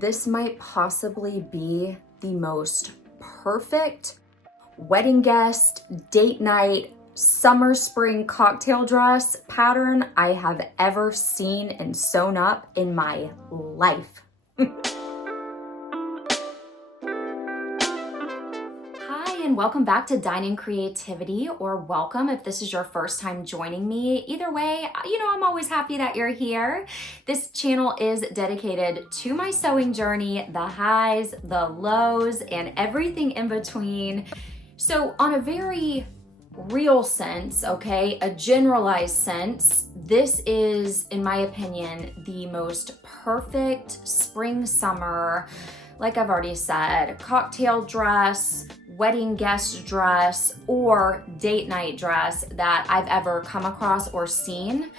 this might possibly be the most perfect wedding guest, date night, summer spring cocktail dress pattern I have ever seen and sewn up in my life. And welcome back to Dining Creativity, or welcome if this is your first time joining me. Either way, you know, I'm always happy that you're here. This channel is dedicated to my sewing journey, the highs, the lows, and everything in between. So on a very real sense, okay, a generalized sense, this is, in my opinion, the most perfect spring, summer, like I've already said, cocktail dress, wedding guest dress, or date night dress that I've ever come across or seen.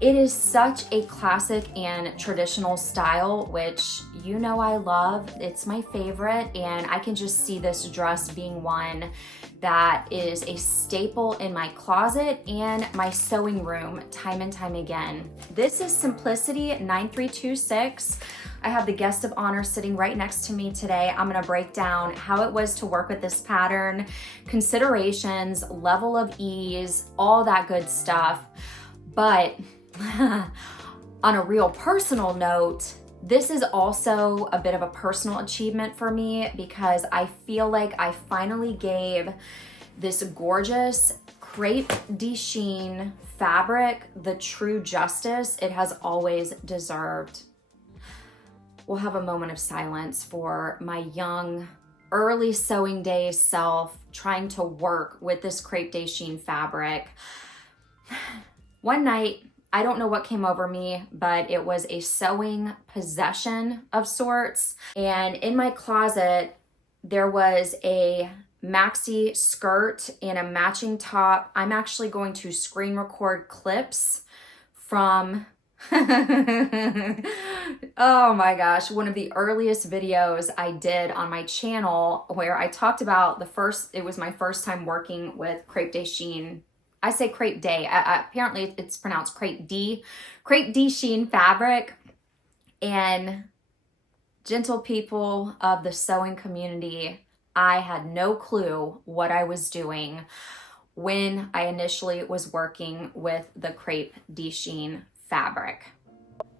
It is such a classic and traditional style, which you know I love. It's my favorite, and I can just see this dress being one that is a staple in my closet and my sewing room time and time again. This is Simplicity 9326. I have the guest of honor sitting right next to me today. I'm gonna break down how it was to work with this pattern, considerations, level of ease, all that good stuff. But on a real personal note, this is also a bit of a personal achievement for me because I feel like I finally gave this gorgeous Crepe de Chine fabric the true justice it has always deserved. We'll have a moment of silence for my young, early sewing days self trying to work with this Crepe de Chine fabric. One night, I don't know what came over me, but it was a sewing possession of sorts. And in my closet, there was a maxi skirt and a matching top. I'm actually going to screen record clips from oh my gosh, one of the earliest videos I did on my channel where I talked about it was my first time working with Crepe de Chine. I say crepe de, apparently it's pronounced crepe de Chine fabric. And gentle people of the sewing community, I had no clue what I was doing when I initially was working with the Crepe de Chine fabric.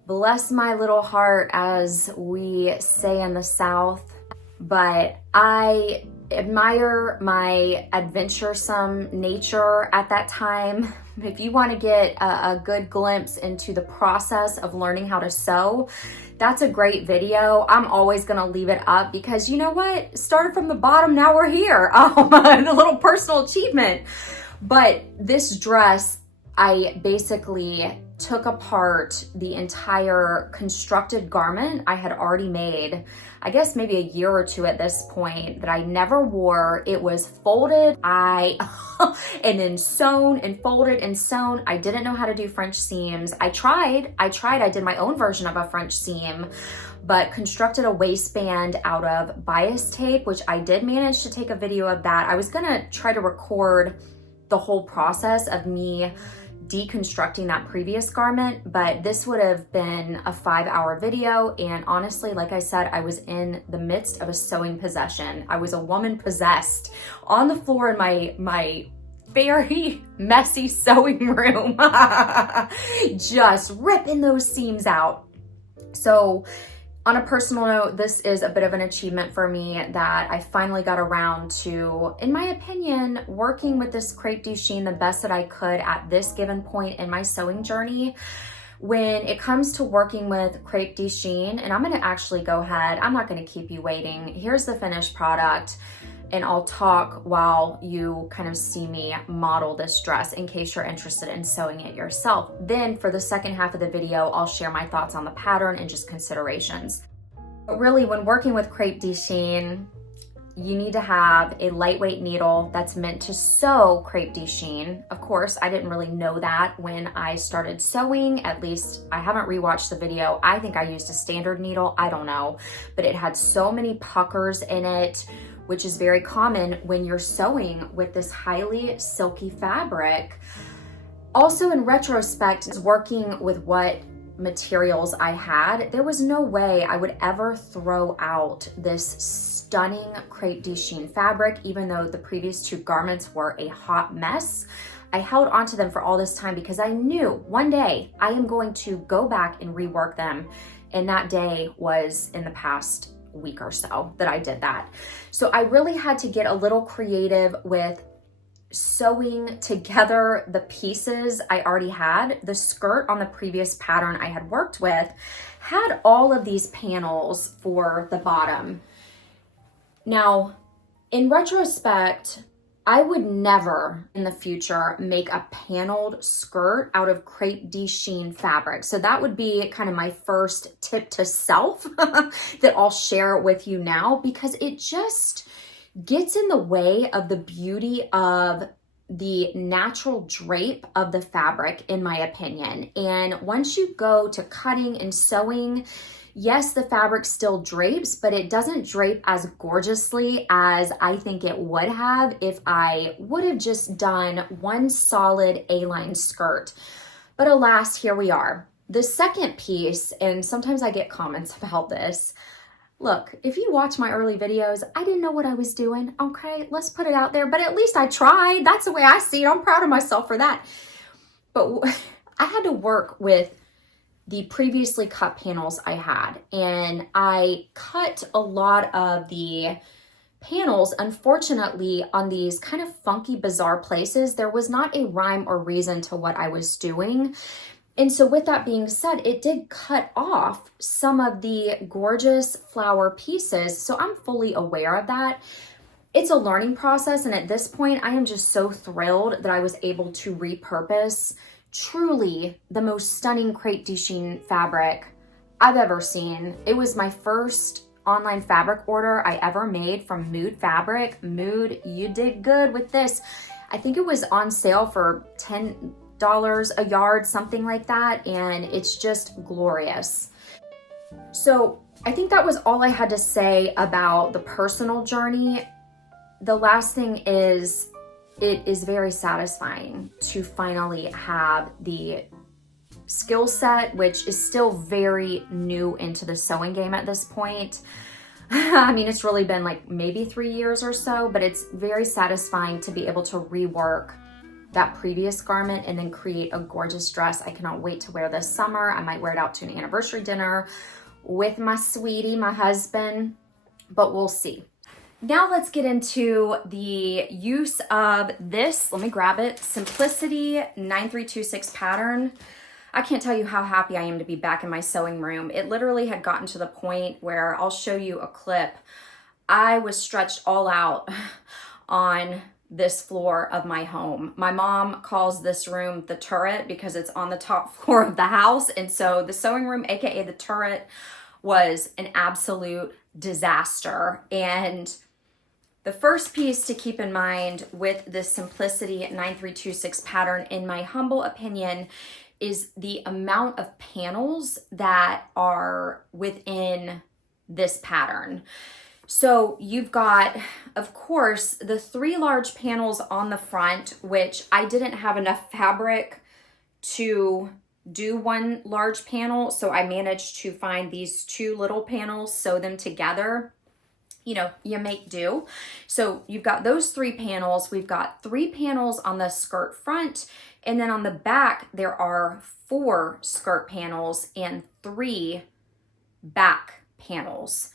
Bless my little heart, as we say in the South, but I admire my adventuresome nature at that time. If you want to get a good glimpse into the process of learning how to sew, that's a great video. I'm always going to leave it up because you know what? Started from the bottom, now we're here. A little personal achievement. But this dress, I basically took apart the entire constructed garment I had already made, I guess maybe a year or two at this point, that I never wore. It was folded, and then sewn and folded and sewn. I didn't know how to do French seams. I tried, I did my own version of a French seam, but constructed a waistband out of bias tape, which I did manage to take a video of that. I was gonna try to record the whole process of me deconstructing that previous garment, but this would have been a 5-hour video. And honestly, like I said, I was in the midst of a sewing possession. I was a woman possessed on the floor in my very messy sewing room, just ripping those seams out. So on a personal note, this is a bit of an achievement for me that I finally got around to, in my opinion, working with this Crepe de Chine the best that I could at this given point in my sewing journey. When it comes to working with Crepe de Chine, and I'm gonna actually go ahead, I'm not gonna keep you waiting. Here's the finished product, and I'll talk while you kind of see me model this dress in case you're interested in sewing it yourself. Then for the second half of the video, I'll share my thoughts on the pattern and just considerations. But really, when working with Crepe de Chine, you need to have a lightweight needle that's meant to sew Crepe de Chine. Of course, I didn't really know that when I started sewing. At least I haven't rewatched the video. I think I used a standard needle, I don't know. But it had so many puckers in it, which is very common when you're sewing with this highly silky fabric. Also, in retrospect, is working with what materials I had, there was no way I would ever throw out this stunning Crepe de Chine fabric, even though the previous two garments were a hot mess. I held onto them for all this time because I knew one day I am going to go back and rework them. And that day was in the past week or so that I did that. So I really had to get a little creative with sewing together the pieces I already had. The skirt on the previous pattern I had worked with had all of these panels for the bottom. Now, in retrospect, I would never in the future make a paneled skirt out of Crepe de Chine fabric. So that would be kind of my first tip to self that I'll share with you now, because it just gets in the way of the beauty of the natural drape of the fabric, in my opinion. And once you go to cutting and sewing, yes, the fabric still drapes, but it doesn't drape as gorgeously as I think it would have if I would have just done one solid A-line skirt. But alas, here we are. The second piece, and sometimes I get comments about this. Look, if you watch my early videos, I didn't know what I was doing, okay? Let's put it out there, but at least I tried. That's the way I see it. I'm proud of myself for that. But I had to work with the previously cut panels I had, and I cut a lot of the panels, unfortunately, on these kind of funky, bizarre places. There was not a rhyme or reason to what I was doing. And so with that being said, it did cut off some of the gorgeous flower pieces. So I'm fully aware of that. It's a learning process. And at this point, I am just so thrilled that I was able to repurpose truly the most stunning Crepe de Chine fabric I've ever seen. It was my first online fabric order I ever made from Mood Fabric. Mood, you did good with this. I think it was on sale for $10 a yard, something like that, and it's just glorious. So I think that was all I had to say about the personal journey. The last thing is, it is very satisfying to finally have the skill set, which is still very new into the sewing game at this point. I mean, it's really been like maybe 3 years or so, but it's very satisfying to be able to rework that previous garment and then create a gorgeous dress. I cannot wait to wear this summer. I might wear it out to an anniversary dinner with my sweetie, my husband, but we'll see. Now let's get into the use of this. Let me grab it. Simplicity 9326 pattern. I can't tell you how happy I am to be back in my sewing room. It literally had gotten to the point where I'll show you a clip. I was stretched all out on this floor of my home. My mom calls this room the turret because it's on the top floor of the house. And so the sewing room, AKA the turret, was an absolute disaster. And the first piece to keep in mind with this Simplicity 9326 pattern, in my humble opinion, is the amount of panels that are within this pattern. So you've got, of course, the 3 large panels on the front, which I didn't have enough fabric to do one large panel. So I managed to find these 2 little panels, sew them together. You know, you make do. So you've got those 3 panels. We've got 3 panels on the skirt front. And then on the back, there are 4 skirt panels and 3 back panels.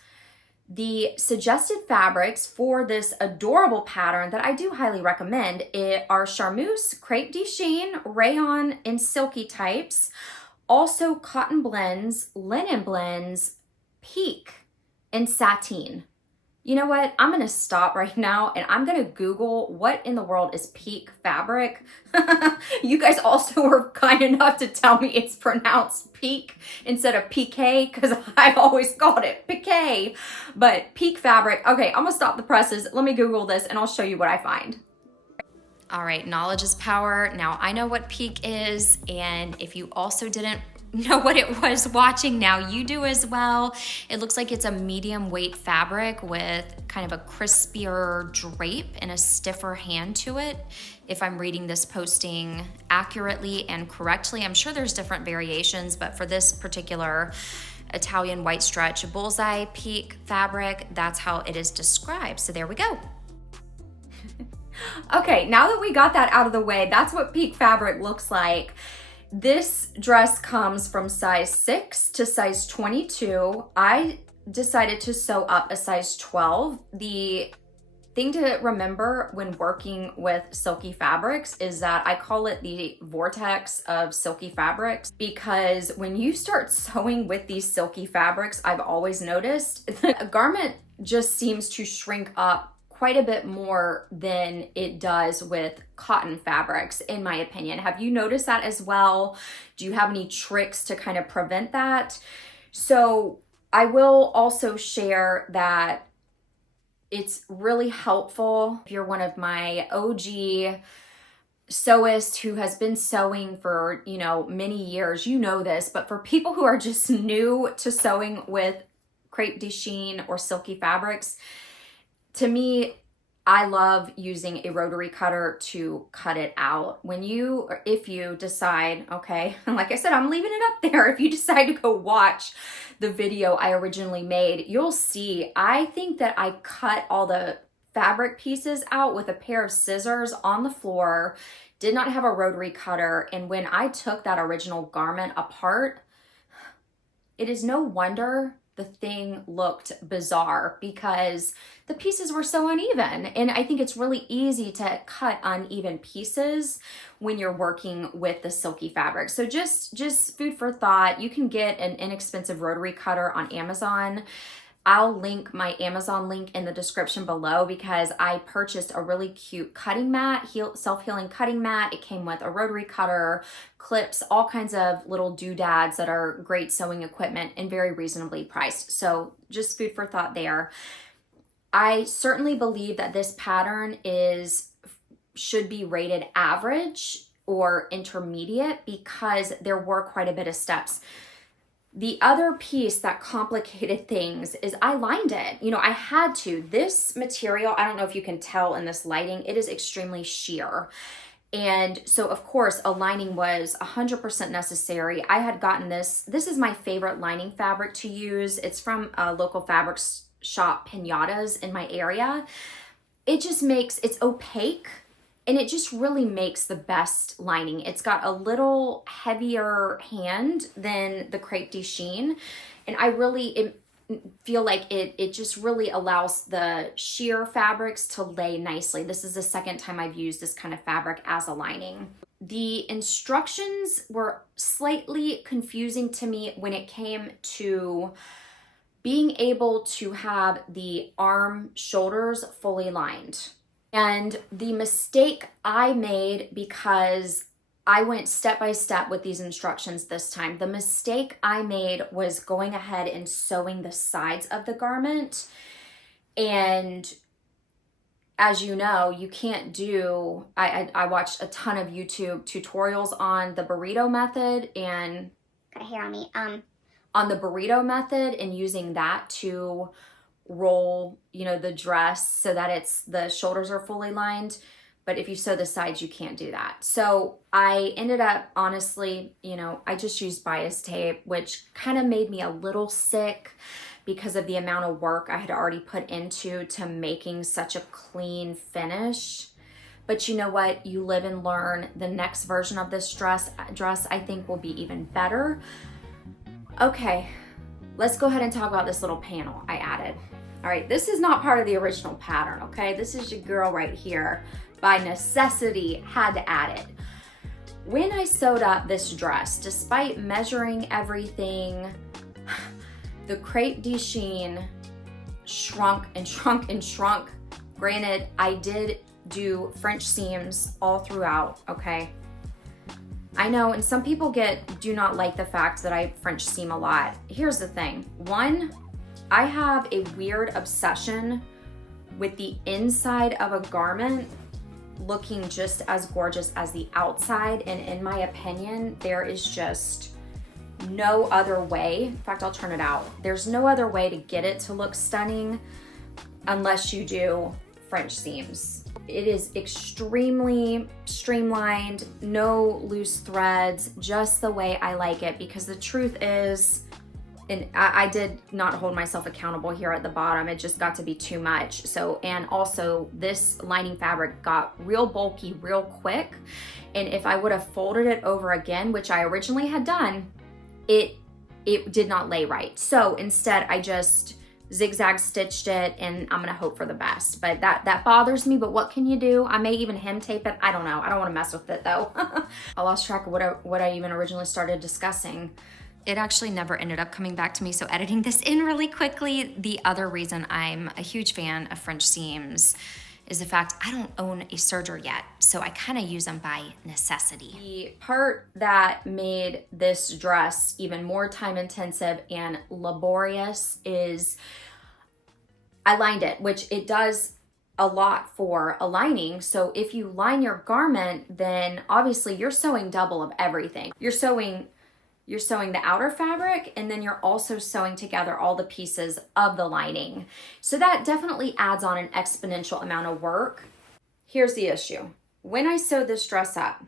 The suggested fabrics for this adorable pattern that I do highly recommend are charmeuse, Crepe de Chine, rayon, and silky types. Also cotton blends, linen blends, Pique, and sateen. You know what? I'm going to stop right now and I'm going to Google what in the world is Pique fabric. You guys also were kind enough to tell me it's pronounced Pique instead of Pique, because I've always called it Pique. But Pique fabric. Okay, I'm going to stop the presses. Let me Google this and I'll show you what I find. All right, knowledge is power. Now I know what Pique is, and if you also didn't know what it was watching, now you do as well. It looks like it's a medium weight fabric with kind of a crispier drape and a stiffer hand to it. If I'm reading this posting accurately and correctly, I'm sure there's different variations, but for this particular Italian white stretch bullseye Pique fabric, that's how it is described. So there we go. Okay, now that we got that out of the way, that's what Pique fabric looks like. This dress comes from size 6 to size 22. I decided to sew up a size 12. The thing to remember when working with silky fabrics is that I call it the vortex of silky fabrics, because when you start sewing with these silky fabrics, I've always noticed a garment just seems to shrink up quite a bit more than it does with cotton fabrics, in my opinion. Have you noticed that as well? Do you have any tricks to kind of prevent that? So I will also share that it's really helpful if you're one of my OG sewists who has been sewing for, you know, many years, you know this, but for people who are just new to sewing with Crepe de Chine or silky fabrics, to me, I love using a rotary cutter to cut it out. If you decide, okay, like I said, I'm leaving it up there. If you decide to go watch the video I originally made, you'll see, I think that I cut all the fabric pieces out with a pair of scissors on the floor, did not have a rotary cutter. And when I took that original garment apart, it is no wonder the thing looked bizarre, because the pieces were so uneven. And I think it's really easy to cut uneven pieces when you're working with the silky fabric. So just food for thought. You can get an inexpensive rotary cutter on Amazon. I'll link my Amazon link in the description below, because I purchased a really cute cutting mat, self-healing cutting mat. It came with a rotary cutter, clips, all kinds of little doodads that are great sewing equipment and very reasonably priced. So just food for thought there. I certainly believe that this pattern should be rated average or intermediate, because there were quite a bit of steps. The other piece that complicated things is I lined it. You know, I had to. This material, I don't know if you can tell in this lighting, it is extremely sheer. And so, of course, a lining was 100% necessary. I had gotten this. This is my favorite lining fabric to use. It's from a local fabric shop, Pinatas, in my area. It's opaque. And it just really makes the best lining. It's got a little heavier hand than the Crepe de Chine. And I really feel like it just really allows the sheer fabrics to lay nicely. This is the second time I've used this kind of fabric as a lining. The instructions were slightly confusing to me when it came to being able to have the arm shoulders fully lined. And the mistake I made, because I went step by step with these instructions this time, the mistake I made was going ahead and sewing the sides of the garment. And as you know, you can't do, I watched a ton of YouTube tutorials on the burrito method and got a hair on me. On the burrito method, and using that to roll, you know, the dress so that the shoulders are fully lined. But if you sew the sides, you can't do that. So I ended up, honestly, you know, I just used bias tape, which kind of made me a little sick because of the amount of work I had already put into making such a clean finish. But you know what? You live and learn. The next version of this dress I think will be even better. Okay, let's go ahead and talk about this little panel I added. All right, this is not part of the original pattern, okay? This is your girl right here. By necessity, had to add it. When I sewed up this dress, despite measuring everything, the Crepe de Chine shrunk and shrunk and shrunk. Granted, I did do French seams all throughout, okay? I know, and some people do not like the fact that I French seam a lot. Here's the thing. One, I have a weird obsession with the inside of a garment looking just as gorgeous as the outside. And in my opinion, there is just no other way. In fact, I'll turn it out. There's no other way to get it to look stunning unless you do French seams. It is extremely streamlined, no loose threads, just the way I like it, because the truth is, and I did not hold myself accountable here at the bottom. It just got to be too much. So, and also this lining fabric got real bulky real quick. And if I would have folded it over again, which I originally had done, it did not lay right. So instead I just zigzag stitched it, and I'm gonna hope for the best. But that bothers me, but what can you do? I may even hem tape it. I don't know. I don't wanna mess with it though. I lost track of what I even originally started discussing. It actually never ended up coming back to me, so editing this in really quickly. The other reason I'm a huge fan of French seams is the fact I don't own a serger yet, so I kind of use them by necessity. The part that made this dress even more time intensive and laborious is I lined it, which it does a lot for a lining. So if you line your garment, then obviously you're sewing double of everything. You're sewing the outer fabric, and then you're also sewing together all the pieces of the lining. So that definitely adds on an exponential amount of work. Here's the issue. When I sewed this dress up,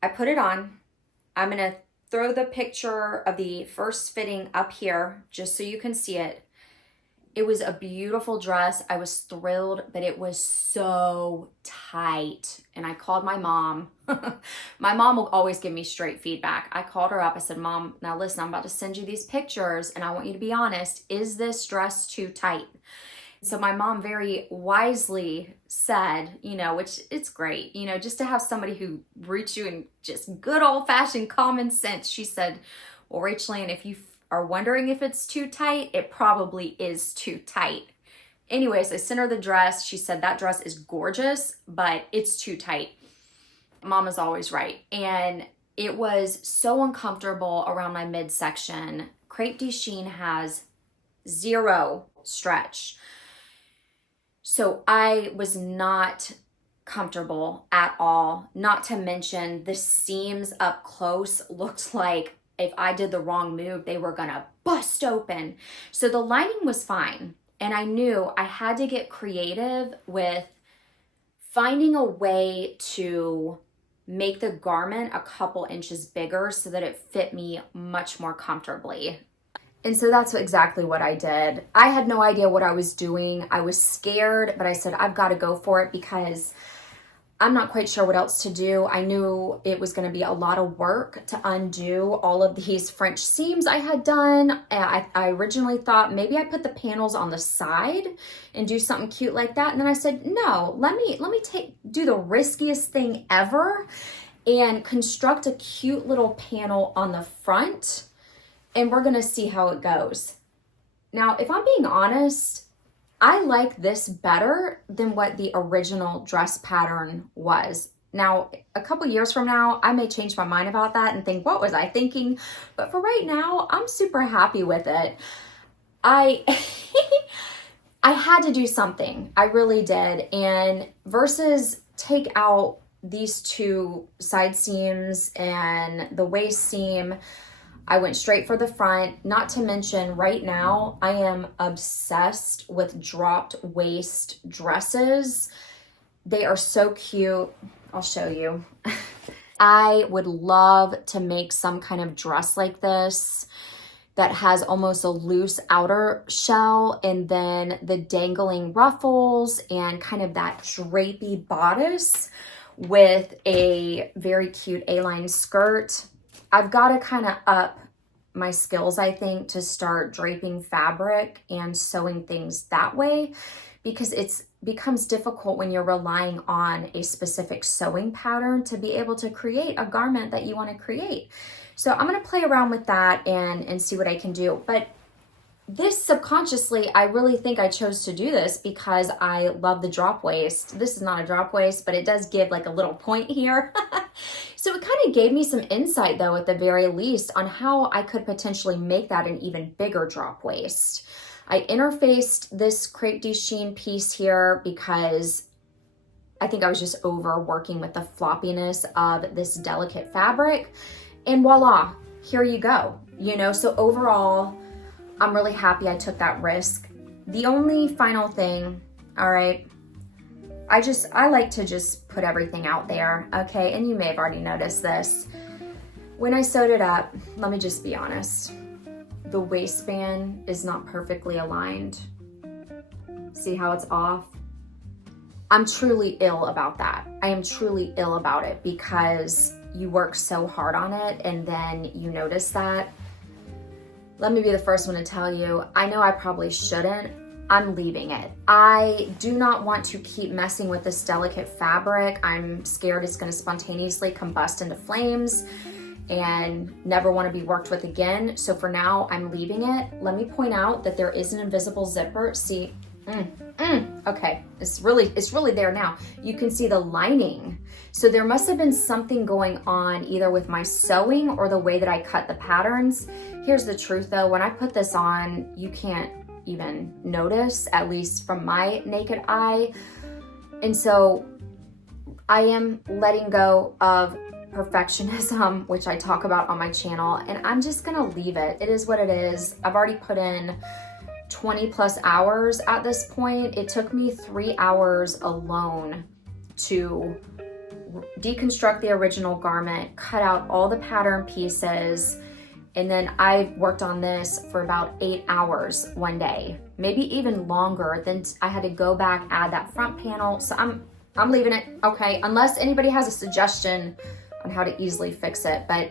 I put it on. I'm gonna throw the picture of the first fitting up here just so you can see it. It was a beautiful dress. I was thrilled, but it was so tight. And I called my mom. My mom will always give me straight feedback. I called her up. I said, Mom, now listen, I'm about to send you these pictures and I want you to be honest. Is this dress too tight? So my mom very wisely said, you know, which it's great, you know, just to have somebody who reads you in just good old fashioned common sense. She said, well, Rachel Ann, if you are wondering if it's too tight, it probably is too tight. Anyways, I sent her the dress. She said that dress is gorgeous, but it's too tight. Mom is always right. And it was so uncomfortable around my midsection. Crepe de Chine has zero stretch. So I was not comfortable at all. Not to mention the seams up close looked like if I did the wrong move, they were gonna bust open. So the lining was fine. And I knew I had to get creative with finding a way to make the garment a couple inches bigger so that it fit me much more comfortably. And so that's exactly what I did. I had no idea what I was doing. I was scared, but I said, I've got to go for it because I'm not quite sure what else to do. I knew it was going to be a lot of work to undo all of these French seams I had done. I originally thought maybe I put the panels on the side and do something cute like that. And then I said, no, let me do the riskiest thing ever and construct a cute little panel on the front. And we're going to see how it goes. Now, if I'm being honest, I like this better than what the original dress pattern was. Now, a couple years from now, I may change my mind about that and think, what was I thinking? But for right now, I'm super happy with it. I had to do something. I really did. And versus take out these two side seams and the waist seam, I went straight for the front. Not to mention right now, I am obsessed with dropped waist dresses. They are so cute. I'll show you. I would love to make some kind of dress like this that has almost a loose outer shell and then the dangling ruffles and kind of that drapey bodice with a very cute A-line skirt. I've got to kind of up my skills, I think, to start draping fabric and sewing things that way, because it becomes difficult when you're relying on a specific sewing pattern to be able to create a garment that you want to create. So I'm going to play around with that and see what I can do. But this subconsciously, I really think I chose to do this because I love the drop waist. This is not a drop waist, but it does give like a little point here. So it kind of gave me some insight though, at the very least, on how I could potentially make that an even bigger drop waist. I interfaced this Crepe de Chine piece here because I think I was just overworking with the floppiness of this delicate fabric. And voila, here you go, you know? So overall, I'm really happy I took that risk. The only final thing, all right, I like to just put everything out there, okay? And you may have already noticed this. When I sewed it up, let me just be honest, the waistband is not perfectly aligned. See how it's off? I'm truly ill about that. I am truly ill about it because you work so hard on it and then you notice that. Let me be the first one to tell you, I know I probably shouldn't. I'm leaving it. I do not want to keep messing with this delicate fabric. I'm scared it's gonna spontaneously combust into flames and never wanna be worked with again. So for now, I'm leaving it. Let me point out that there is an invisible zipper. See, okay, it's really there now. You can see the lining. So there must have been something going on either with my sewing or the way that I cut the patterns. Here's the truth though, when I put this on, you can't even notice, at least from my naked eye. And so I am letting go of perfectionism, which I talk about on my channel, and I'm just gonna leave it. It is what it is. I've already put in 20 plus hours at this point. It took me 3 hours alone to deconstruct the original garment, cut out all the pattern pieces, and then I worked on this for about 8 hours one day, maybe even longer. Then I had to go back, add that front panel. So I'm leaving it, okay? Unless anybody has a suggestion on how to easily fix it. But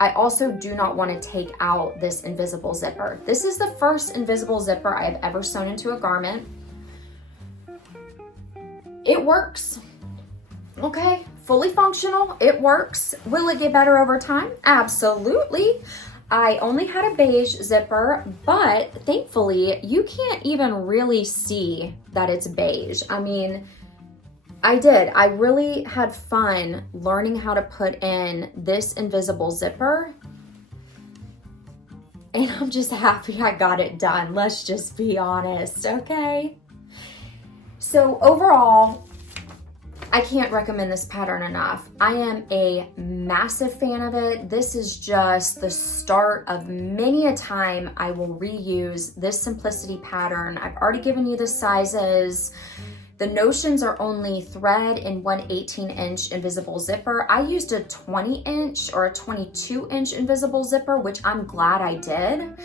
I also do not want to take out this invisible zipper. This is the first invisible zipper I have ever sewn into a garment. It works, okay? Fully functional, it works. Will it get better over time? Absolutely. I only had a beige zipper, but thankfully you can't even really see that it's beige. I mean, I really had fun learning how to put in this invisible zipper. And I'm just happy I got it done. Let's just be honest, okay? So overall, I can't recommend this pattern enough. I am a massive fan of it. This is just the start of many a time I will reuse this simplicity pattern. I've already given you the sizes. The notions are only thread in one 18-inch invisible zipper. I used a 20-inch or a 22-inch invisible zipper, which I'm glad I did.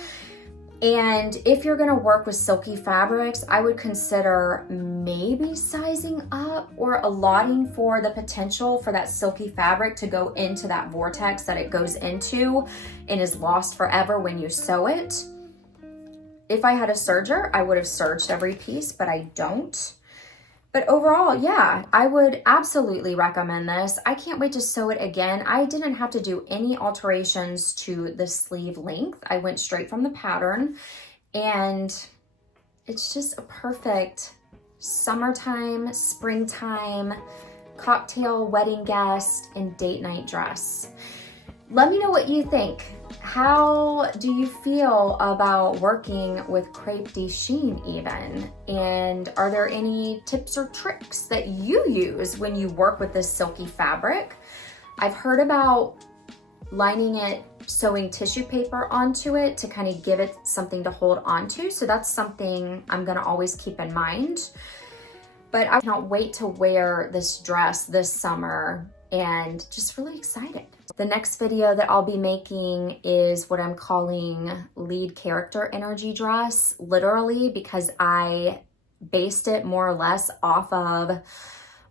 And if you're gonna work with silky fabrics, I would consider maybe sizing up or allotting for the potential for that silky fabric to go into that vortex that it goes into and is lost forever when you sew it. If I had a serger, I would have serged every piece, but I don't. But overall, yeah, I would absolutely recommend this. I can't wait to sew it again. I didn't have to do any alterations to the sleeve length. I went straight from the pattern, and it's just a perfect summertime, springtime, cocktail wedding guest, and date night dress. Let me know what you think. How do you feel about working with Crepe de Chine even? And are there any tips or tricks that you use when you work with this silky fabric? I've heard about lining it, sewing tissue paper onto it to kind of give it something to hold onto. So that's something I'm gonna always keep in mind. But I cannot wait to wear this dress this summer and just really excited. The next video that I'll be making is what I'm calling lead character energy dress, literally, because I based it more or less off of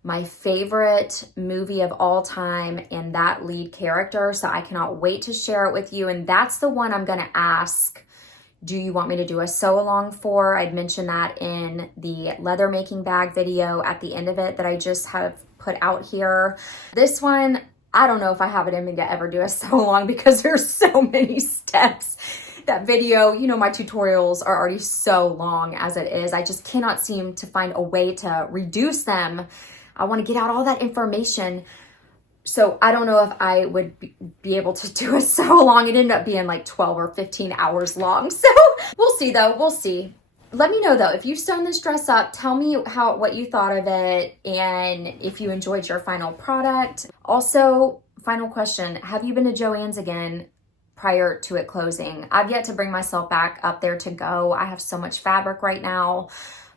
my favorite movie of all time and that lead character. So I cannot wait to share it with you. And that's the one I'm gonna ask, do you want me to do a sew along for? I'd mentioned that in the leather making bag video at the end of it that I just have put out here. This one, I don't know if I have it in me to ever do a sew along because there's so many steps. That video, you know, my tutorials are already so long as it is. I just cannot seem to find a way to reduce them. I want to get out all that information. So I don't know if I would be able to do a sew along. It ended up being like 12 or 15 hours long. So we'll see though, we'll see. Let me know though, if you've sewn this dress up, tell me what you thought of it and if you enjoyed your final product. Also, final question, have you been to Joann's again? prior to it closing. I've yet to bring myself back up there to go. I have so much fabric right now,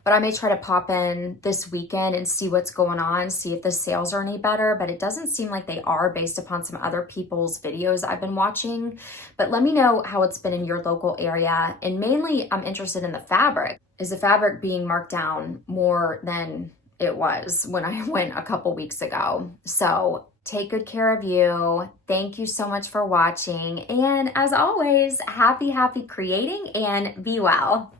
but I may try to pop in this weekend and see what's going on, see if the sales are any better, but it doesn't seem like they are based upon some other people's videos I've been watching. But let me know how it's been in your local area. And mainly I'm interested in the fabric. Is the fabric being marked down more than it was when I went a couple weeks ago? So take good care of you. Thank you so much for watching. And as always, happy creating and be well.